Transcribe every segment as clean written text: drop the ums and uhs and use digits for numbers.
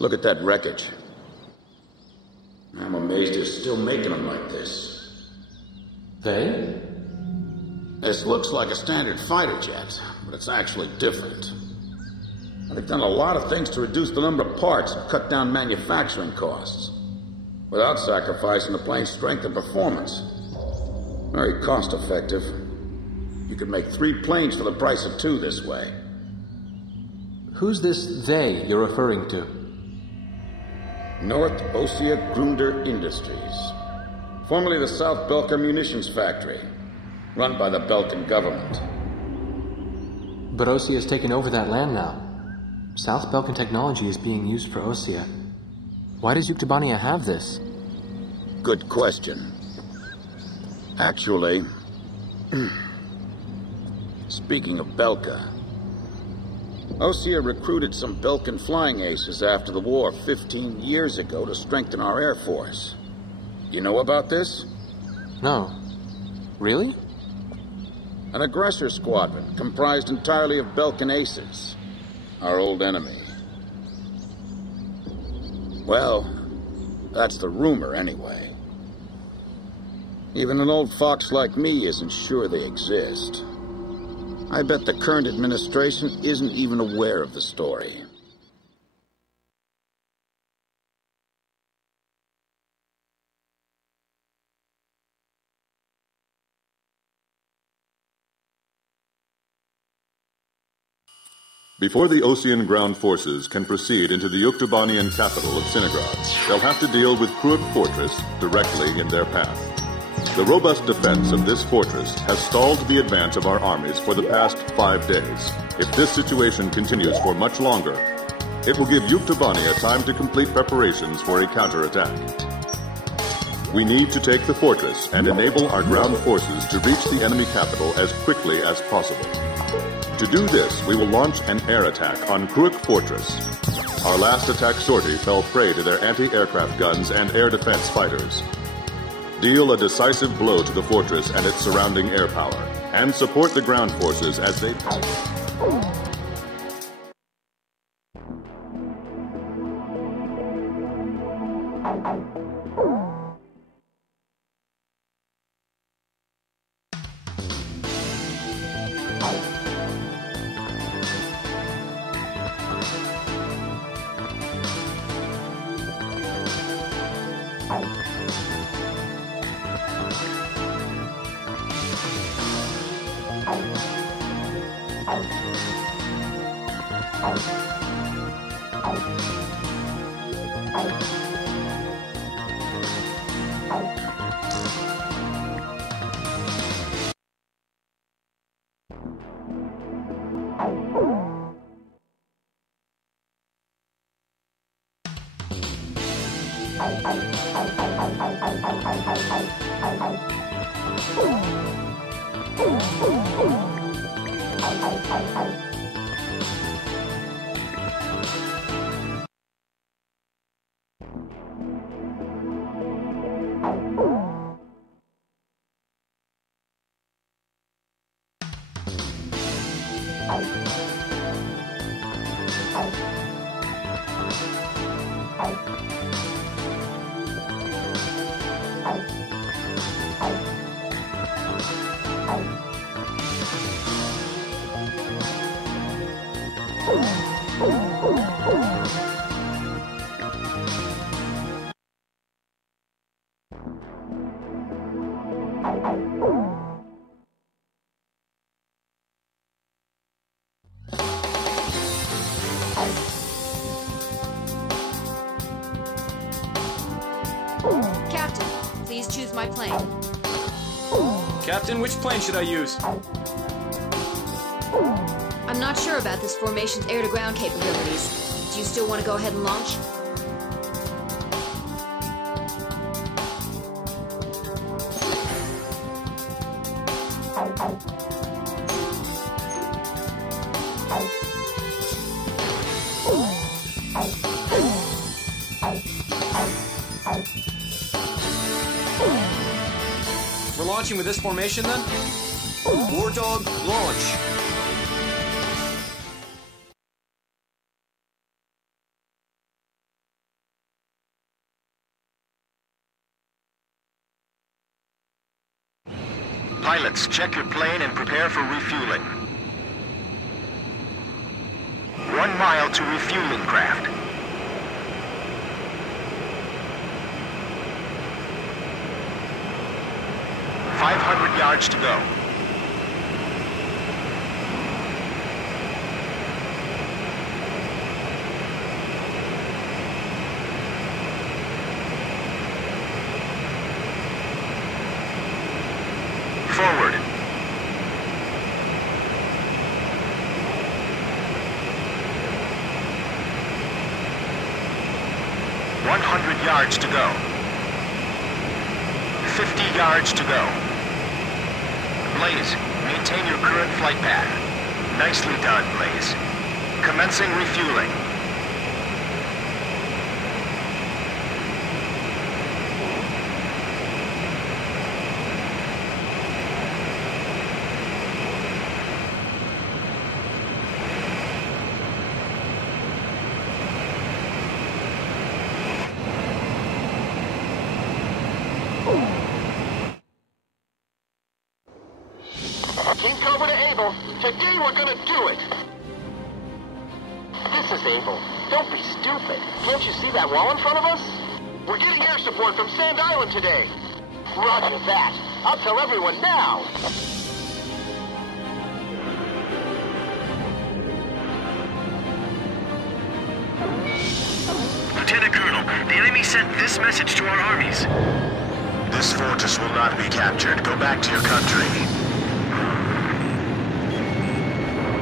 Look at that wreckage. I'm amazed they're still making them like this. They? This looks like a standard fighter jet, but it's actually different. They've done a lot of things to reduce the number of parts and cut down manufacturing costs, without sacrificing the plane's strength and performance. Very cost-effective. You could make 3 planes for the price of 2 this way. Who's this they you're referring to? North Ossia Grunder Industries, formerly the South Belka Munitions Factory, run by the Belkan government. But Ossia has taken over that land now. South Belkan technology is being used for Ossia. Why does Yuktobania have this? Good question. Actually, speaking of Belka, Ossia recruited some Belkan flying aces after the war 15 years ago to strengthen our Air Force. You know about this? No. Really? An aggressor squadron comprised entirely of Belkan aces, our old enemy. Well, that's the rumor anyway. Even an old fox like me isn't sure they exist. I bet the current administration isn't even aware of the story. Before the Ossian ground forces can proceed into the Yuktobanian capital of Sinigrad, they'll have to deal with Kuruk Fortress directly in their path. The robust defense of this fortress has stalled the advance of our armies for the past 5 days. If this situation continues for much longer, it will give Yuktobania time to complete preparations for a counterattack. We need to take the fortress and enable our ground forces to reach the enemy capital as quickly as possible. To do this, we will launch an air attack on Kuruk Fortress. Our last attack sortie fell prey to their anti-aircraft guns and air defense fighters. Deal a decisive blow to the fortress and its surrounding air power, and support the ground forces as they... Captain, please choose my plane. Captain, which plane should I use? I'm not sure about this formation's air-to-ground capabilities. Do you still want to go ahead and launch? We're launching with this formation then? War Dog, launch! Pilots, check your plane and prepare for refueling. 1 mile to refueling craft. $500 yards to go. Forward. 100 yards to go. 50 yards to go. Blaze, maintain your current flight path. Nicely done, Blaze. Commencing refueling. King Cobra to Able. Today we're gonna do it. This is Able. Don't be stupid. Can't you see that wall in front of us? We're getting air support from Sand Island today. Roger that. I'll tell everyone now. Lieutenant Colonel, the enemy sent this message to our armies. This fortress will not be captured. Go back to your country.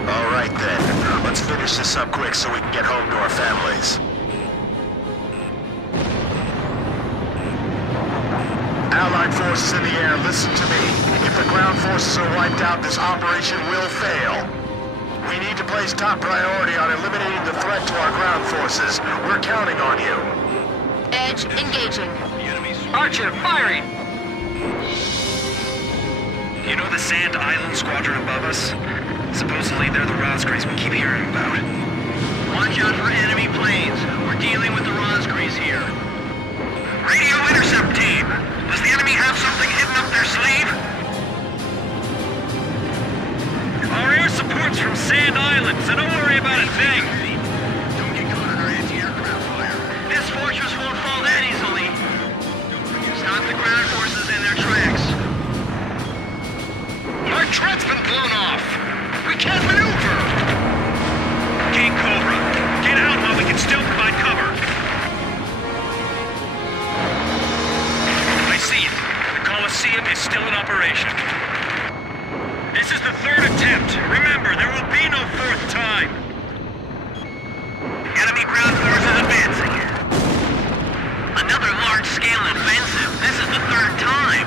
All right then. Let's finish this up quick so we can get home to our families. Allied forces in the air, listen to me. If the ground forces are wiped out, this operation will fail. We need to place top priority on eliminating the threat to our ground forces. We're counting on you. Edge engaging. Archer, firing! You know the Sand Island squadron above us? Supposedly they're the Rosgrees we keep hearing about. Watch out for enemy planes. We're dealing with the Rosgrees here. Radio intercept team! Does the enemy have something hidden up their sleeve? Our air support's from Sand Island, so don't worry about a thing. Don't get caught in our anti-aircraft fire. This fortress won't fall that easily. Stop the ground forces in their tracks. Our tread's been blown off. We can't maneuver! King Cobra, get out while we can still provide cover. I see it. The Coliseum is still in operation. This is the third attempt. Remember, there will be no fourth time. Enemy ground forces advancing. Another large-scale offensive. This is the third time.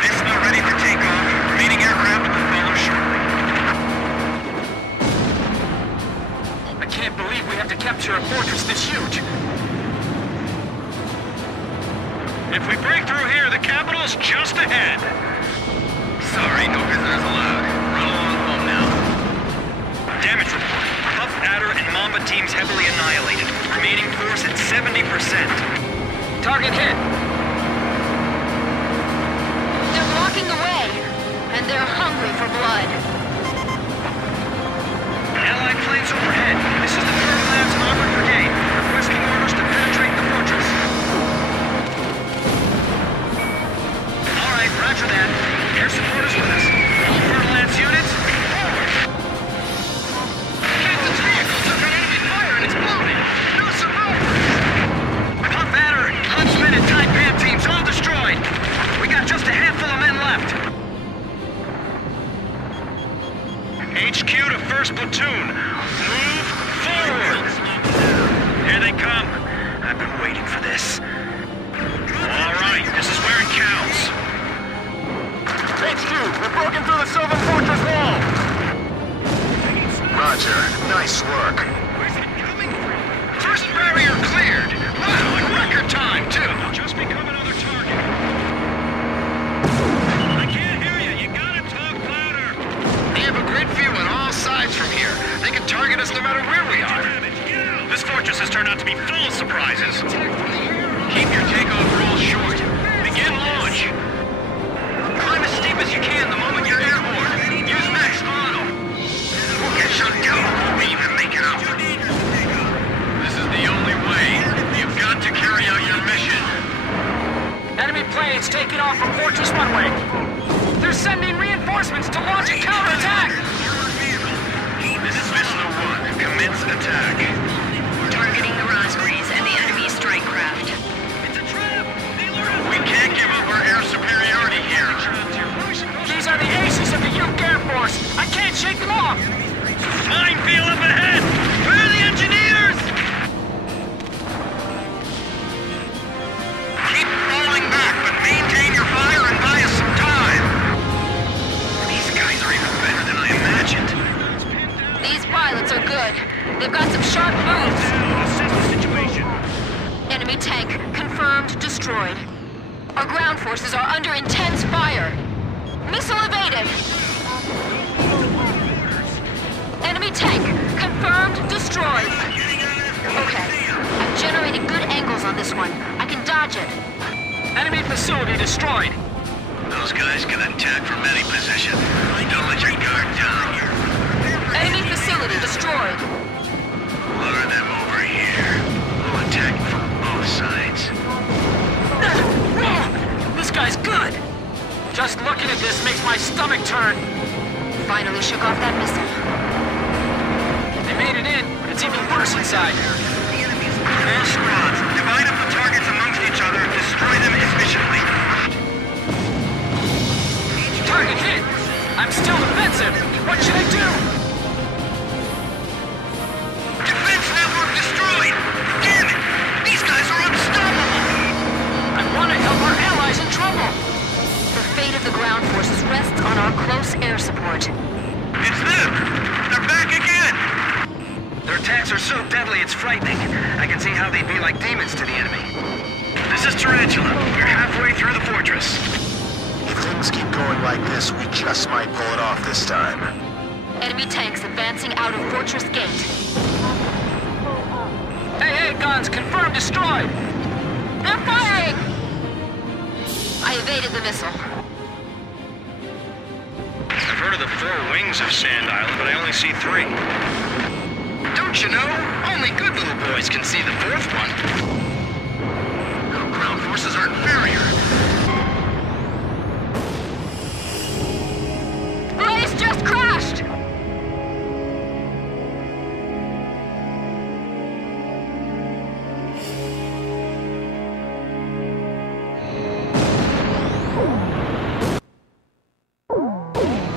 This is ready for takeoff. Remaining aircraft will follow shortly. I can't believe we have to capture a fortress this huge. If we break through here, the capital's just ahead. Sorry, no visitors allowed. Run along home now. Damage report. Puff, Adder, and Mamba teams heavily annihilated. Remaining force at 70%. Target hit. They're blocking the way, and they're hungry for blood. Allied planes overhead. This is the 3rd Labs Armored Brigade, requesting orders to penetrate the fortress. All right, roger that. Air support is with us. All 3rd Labs units, forward! Captain's vehicle took an enemy fire and exploded. No survivors! Puff, Adder, Huntsman, and Taipan teams all destroyed. We got just a handful of men left. HQ to 1st Platoon. Move forward! Here they come. I've been waiting for this. All right, this is where it counts. HQ, we've broken through the Sylvan Fortress wall. Roger. Nice work. Where's it coming from? First barrier cleared. Wow, in record time, too. Just become another target. I can't hear you. You gotta talk louder. We have a great view on all sides from here. They can target us no matter where we are. This fortress has turned out to be full of surprises. Keep your takeoff rules short. sending reinforcements to launch a counterattack! This is Mition-1. Commence attack. Targeting the Raspberries and the enemy strike craft. It's a trap! We can't give up our air superiority here. These are the aces of the Uke Air Force. I can't shake them off. Minefield up ahead! Where are the engineers? Keep falling back, but maintain your fire and buy us some time. These guys are even better than I imagined. These pilots are good. They've got some sharp moves. Assess the situation. Enemy tank confirmed destroyed. Our ground forces are under intense fire. Missile evaded. Enemy tank confirmed destroyed. Okay, I've generated good angles on this one. I can dodge it. Enemy facility destroyed. Those guys can attack from any position. Don't let your guard down. Enemy facility destroyed. Lure them over here. We'll attack from both sides. This guy's good. Just looking at this makes my stomach turn. Finally shook off that missile. They made it in, but it's even worse inside. All squads, divide up the targets amongst each other and destroy them efficiently. Target hit! I'm still defensive. What should I do? Defense network destroyed! Damn it! These guys are unstoppable! I want to help our allies in trouble! The fate of the ground forces rests on our close air support. It's them! They're back again! Their attacks are so deadly it's frightening. I can see how they'd be like demons to the enemy. This is Tarantula. We're halfway through the fortress. If things keep going like this, we just might pull it off this time. Enemy tanks advancing out of Fortress Gate. Hey, guns, confirmed destroyed! They're firing! I evaded the missile. I've heard of the 4 wings of Sand Island, but I only see 3. Don't you know? Only good little boys can see the 4th one. Our ground forces are inferior. Blaze just crashed!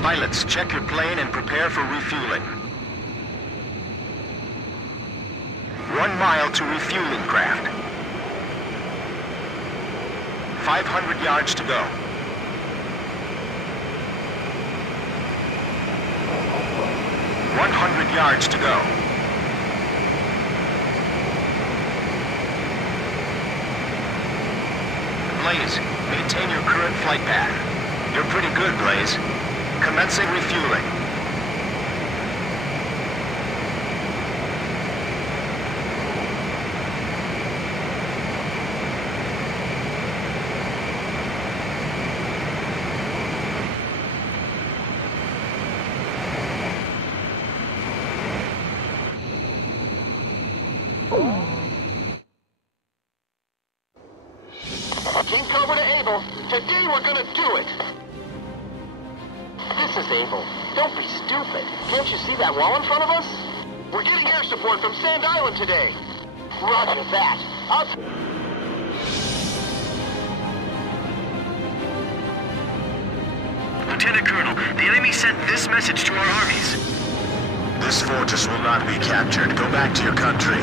Pilots, check your plane and prepare for refueling. 1 mile to refueling craft. 500 yards to go. 100 yards to go. Blaze, maintain your current flight path. You're pretty good, Blaze. Commencing refueling. King Cobra to Able. Today we're gonna do it. This is Able. Don't be stupid. Can't you see that wall in front of us? We're getting air support from Sand Island today. Roger that. Lieutenant Colonel, the enemy sent this message to our armies. This fortress will not be captured. Go back to your country.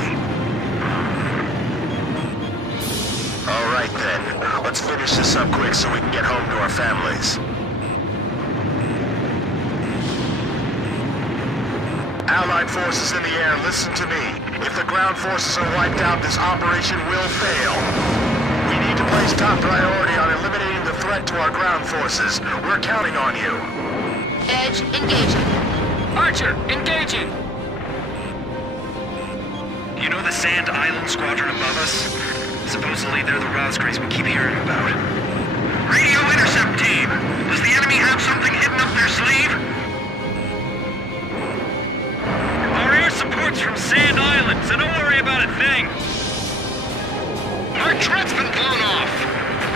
All right then. Let's finish this up quick so we can get home to our families. Allied forces in the air, listen to me. If the ground forces are wiped out, this operation will fail. We need to place top priority on eliminating the threat to our ground forces. We're counting on you. Edge engaging. Archer, engaging! You know the Sand Island squadron above us? Supposedly they're the Raspberries we keep hearing about. Radio intercept team! Does the enemy have something hidden up their sleeve? Our air support's from Sand Island, so don't worry about a thing. Our jet's been blown off.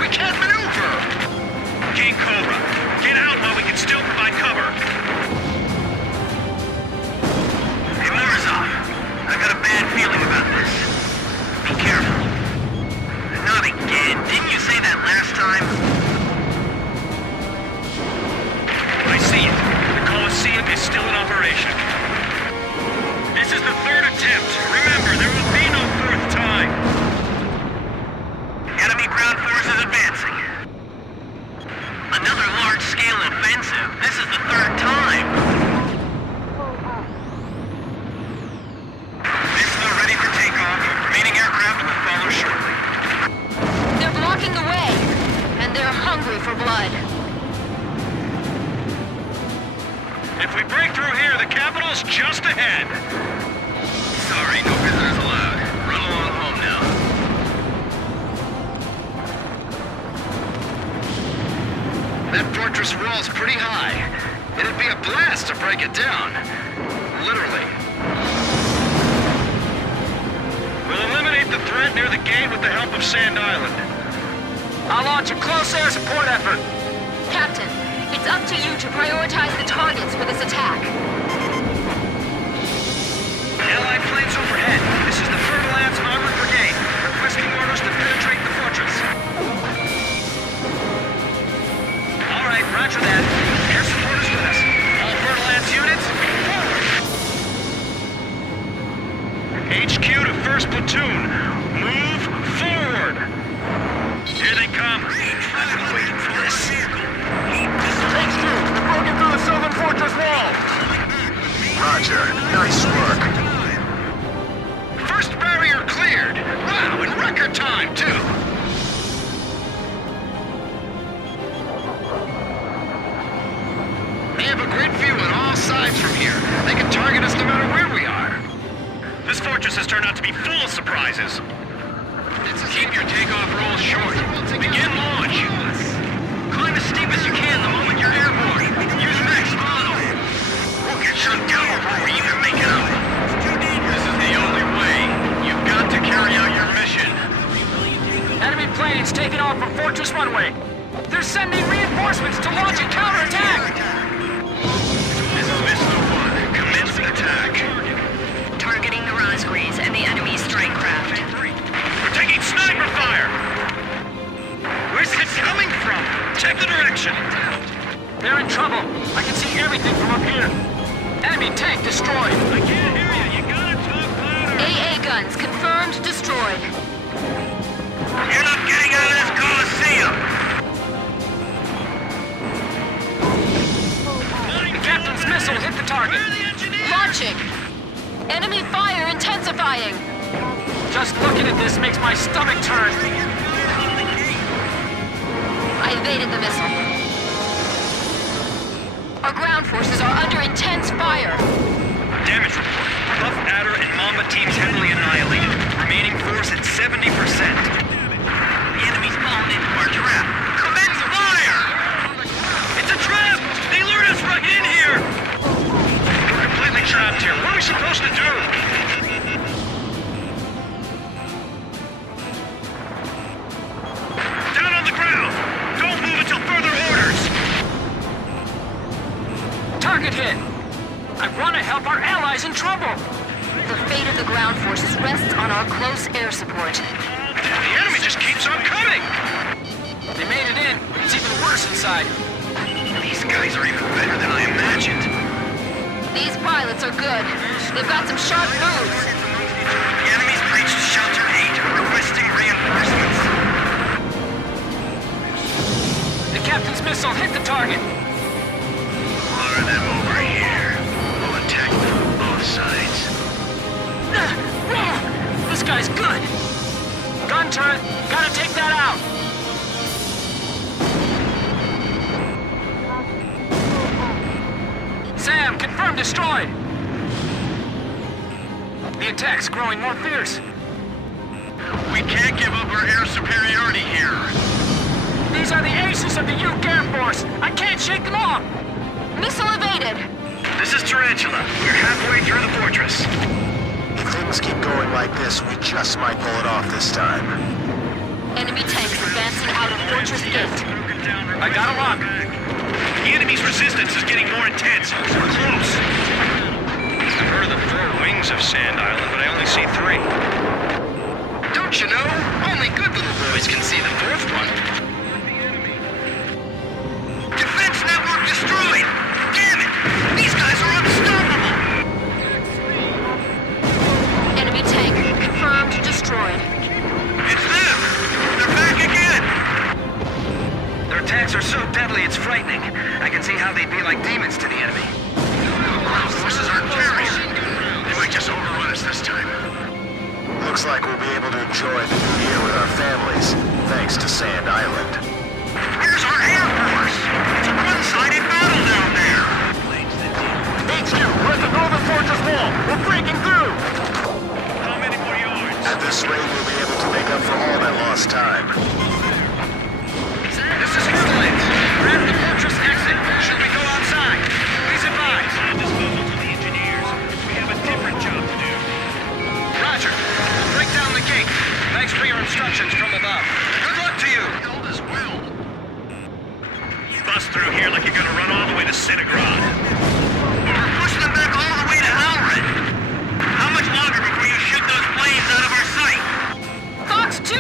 We can't maneuver. King Cobra, get out while we Colosseum is still in operation. This is the third attempt. Remember, there will be no fourth time. Enemy ground forces advancing. Another large-scale offensive. This is the third time. Vista ready for takeoff. Remaining aircraft will follow shortly. They're blocking the way, and they're hungry for blood. If we break through here, the capital's just ahead. Sorry, no visitors allowed. Run along home now. That fortress wall's pretty high. It'd be a blast to break it down. Literally. We'll eliminate the threat near the gate with the help of Sand Island. I'll launch a close air support effort. Captain, it's up to you to prioritize the targets for this attack. Allied planes overhead. This is the Fertile Ants Armored Brigade, requesting orders to penetrate the fortress. All right, roger that. Air support is with us. All Fertile Ants units, forward. HQ to 1st Platoon. Move forward. Here they come. I've been waiting for this. HQ, we're broken through the southern fortress wall. Roger. Nice work. First barrier cleared. Wow, in record time, too. They have a great view on all sides from here. They can target us no matter where we are. This fortress has turned out to be full of surprises. Keep your takeoff rolls short. Begin launch. Climb as steep as you can the moment you're airborne. Use max throttle. We'll get shut down before we even make it up. This is the only way. You've got to carry out your mission. Enemy planes taking off from Fortress Runway. They're sending reinforcements to launch a counterattack. This is Mission 1. Commence attack. Targeting the Rosgreaves and the enemy strike craft. We're taking sniper fire! Where's it coming from? Check the direction! They're in trouble. I can see everything from up here. Enemy tank destroyed. I can't hear you. You gotta talk louder. AA guns confirmed destroyed. You're not getting out of this Colosseum! The captain's missile hit the target. Launching. Enemy fire intensifying. Just looking at this makes my stomach turn. I evaded the missile. Our ground forces are under intense fire. Damage report. Buff Adder and Mamba teams heavily annihilated. Remaining force at 70%. The enemy's fallen into our trap. Commence fire! It's a trap! They lured us right in here! We're completely trapped here. What are we supposed to do? Down on the ground! Don't move until further orders! Target hit! I want to help our allies in trouble! The fate of the ground forces rests on our close air support. The enemy just keeps on coming! They made it in. It's even worse inside. These guys are even better than I imagined. These pilots are good. They've got some sharp moves. The enemy's breached Shelter 8, requesting reinforcements. The captain's missile hit the target. Lure them over here. We'll attack them from both sides. This guy's good. Gun turret, gotta take that out. Sam, confirmed destroyed. The attack's growing more fierce. We can't give up our air superiority here. These are the aces of the Uke Air Force. I can't shake them off. Missile evaded. This is Tarantula. We're halfway through the fortress. If things keep going like this, we just might pull it off this time. Enemy tanks advancing out of Fortress Gate. I got a lock. The enemy's resistance is getting more intense. We're close. I've heard of the 4 wings of Sand Island, but I only see 3. Don't you know? Only good little boys can see the 4th one. Defense network destroyed! Damn it! These payments to the enemy. Ground forces aren't carrying. They might just overrun us this time. Looks like we'll be able to enjoy the new year with our families, thanks to Sand Island. Where's our Air Force? It's a one-sided battle down there. HQ, we're at the northern fortress wall. We're breaking through. How many more yards? At this rate, we'll be able to make up for all that lost time. This is Houston. We're at the fortress exit. Should we go outside? Please advise. Disposal to the engineers. We have a different job to do. Roger. We'll break down the gate. Thanks for your instructions from above. Good luck to you. All is well. Bust through here like you're gonna run all the way to Cinegrad. We're pushing them back all the way to Halred. How much longer before you shoot those planes out of our sight? Fox 2!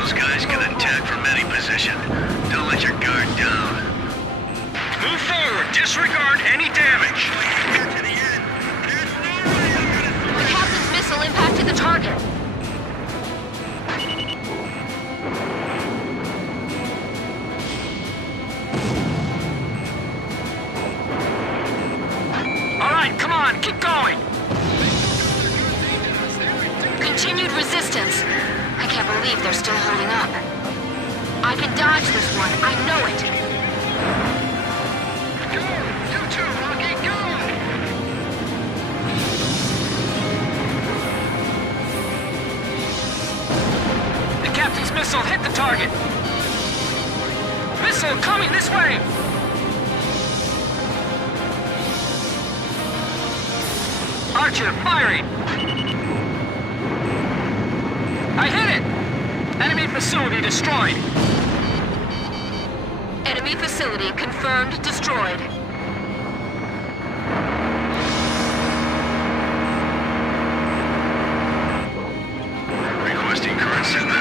Those guys can attack from any position. Don't let your guard down. Move forward. Disregard any damage. Get to the end. There's no way I'm gonna... The captain's missile impacted the target. All right, come on. Keep going. Continued resistance. I can't believe they're still holding up. I can dodge this one. I know it. Go! You too, Rocky, go! The captain's missile hit the target. Missile coming this way! Archer firing! I hit it! Enemy facility destroyed. Enemy facility confirmed destroyed. Requesting current signal.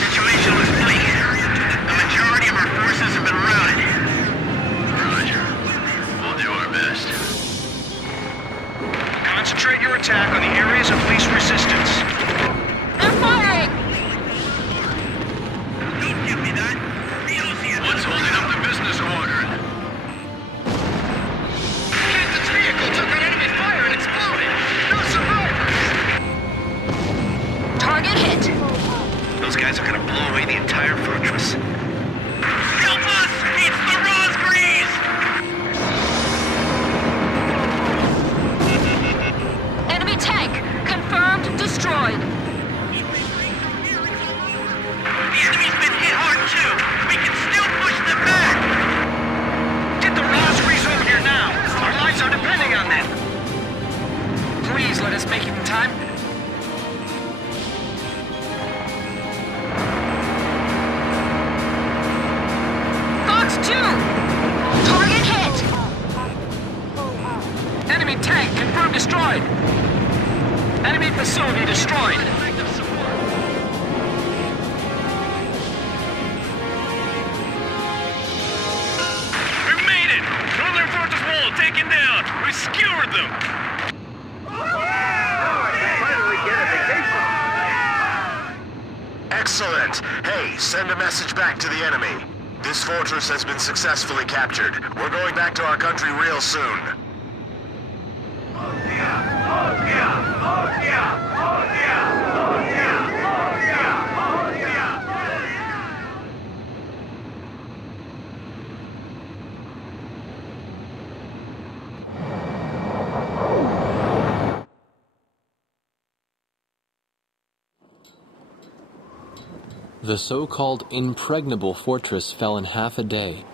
Situation was bleak. The majority of our forces have been routed. Roger. We'll do our best. Concentrate your attack on the areas of least resistance. They're firing! Don't give me that. What's holding up the business order? Captain's vehicle took on enemy fire and exploded. No survivors. Target hit. Those guys are gonna blow away the entire fortress. Help us! It's the Rosgreaves! Enemy tank confirmed destroyed. The enemy's been hit hard too. We can still push them back. Get the Rosgreaves over here now. Our lives are depending on them. Please let us make it in time. Fox 2! Target hit! Enemy tank confirmed destroyed. Enemy facility destroyed. We made it! Northern Fortress Wall taken down. We skewered them. Excellent! Hey, send a message back to the enemy. This fortress has been successfully captured. We're going back to our country real soon. The so-called impregnable fortress fell in half a day,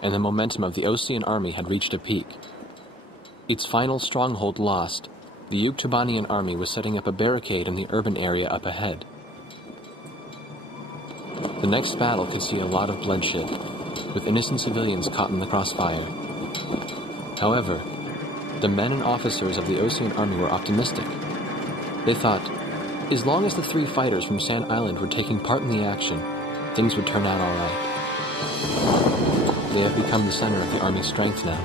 and the momentum of the Osean army had reached a peak. Its final stronghold lost, the Yuktobanian army was setting up a barricade in the urban area up ahead. The next battle could see a lot of bloodshed, with innocent civilians caught in the crossfire. However, the men and officers of the Osean army were optimistic. They thought, as long as the 3 fighters from Sand Island were taking part in the action, things would turn out all right. They have become the center of the army's strength now.